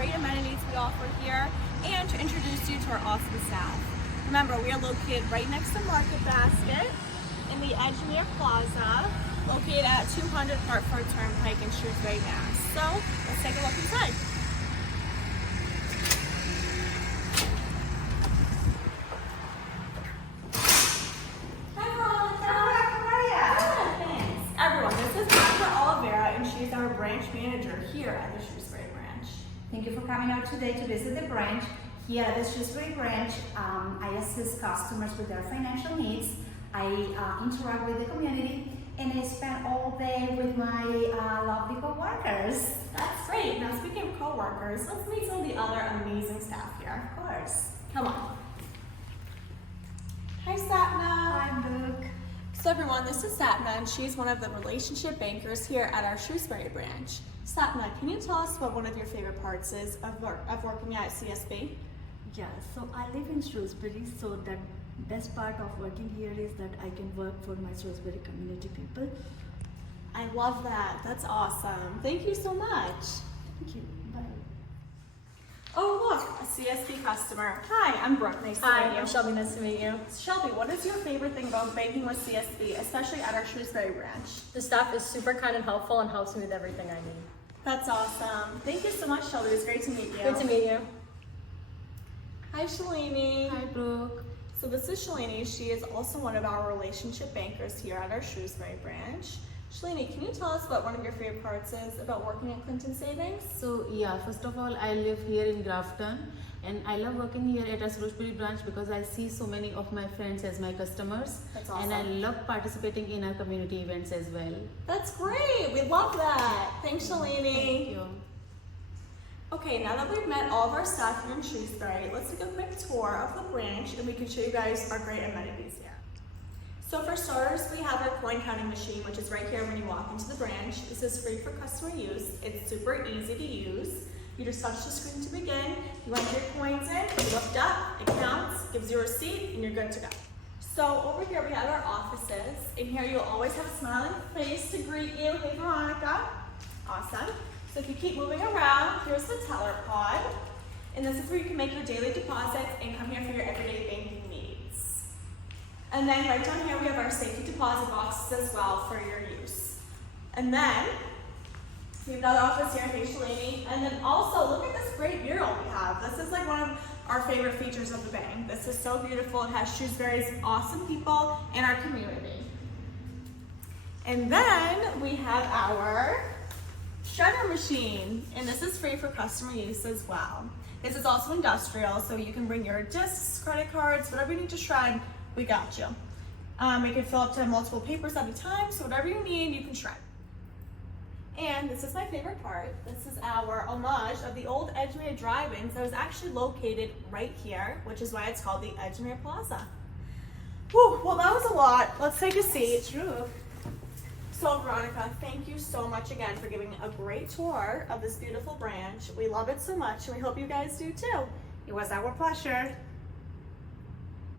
great amenities we offer here and to introduce you to our awesome staff. Remember, we are located right next to Market Basket in the Edgemere Plaza, located at 200 Hartford Turnpike in Shrewsbury, Mass. So let's take a look inside. She's our branch manager here at the Shrewsbury branch. Thank you for coming out today to visit the branch. Here at the Shrewsbury branch, I assist customers with their financial needs. I interact with the community, and I spend all day with my lovely co-workers. That's great. Now speaking of co-workers, let's meet some of the other amazing staff here. Of course. Come on. Hi, Satna. Hi, Brooke. So everyone, this is Satna, and she's one of the relationship bankers here at our Shrewsbury branch. Satna, can you tell us what one of your favorite parts is of working at CSB? Yeah, so I live in Shrewsbury, so the best part of working here is that I can work for my Shrewsbury community people. I love that. That's awesome. Thank you so much. Thank you. Bye. Oh look, a CSB customer. Hi, I'm Brooke. Nice to meet you. Hi, I'm Shelby. Nice to meet you. Shelby, what is your favorite thing about banking with CSB, especially at our Shrewsbury branch? The staff is super kind and helpful and helps me with everything I need. That's awesome. Thank you so much, Shelby. It was great to meet you. Good to meet you. Hi, Shalini. Hi, Brooke. So this is Shalini. She is also one of our relationship bankers here at our Shrewsbury branch. Shalini, can you tell us what one of your favorite parts is about working at Clinton Savings? So yeah, first of all, I live here in Grafton, and I love working here at a Shrewsbury branch because I see so many of my friends as my customers. That's awesome. And I love participating in our community events as well. That's great. We love that. Thanks, Shalini. Thank you. Okay, now that we've met all of our staff here in Shrewsbury, let's take a quick tour of the branch and we can show you guys our great amenities here. So for starters, we have our coin counting machine, which is right here when you walk into the branch. This is free for customer use. It's super easy to use. You just touch the screen to begin. You enter your coins in, you lift up, it counts, gives you a receipt, and you're good to go. So over here we have our offices. In here you'll always have a smiling face to greet you. Hey Veronica. Awesome. So if you keep moving around, here's the teller pod. And this is where you can make your daily deposits and come here for your everyday banking needs. And then right down here we have our safety deposit boxes as well for your use. And then we have another office here in Shalini. And then also look at this great mural we have. This is like one of our favorite features of the bank. This is so beautiful. It has Shrewsbury's awesome people in our community. And then we have our shredder machine, and this is free for customer use as well. This is also industrial, so you can bring your discs, credit cards, whatever you need to shred, we got you. You can fill up to multiple papers at a time, so whatever you need, you can shred. And this is my favorite part. This is our homage of the old Edgemere Drive-In that was actually located right here, which is why it's called the Edgemere Plaza. Whew, well that was a lot. Let's take a seat. It's true. So Veronica, thank you so much again for giving a great tour of this beautiful branch. We love it so much, and we hope you guys do too. It was our pleasure.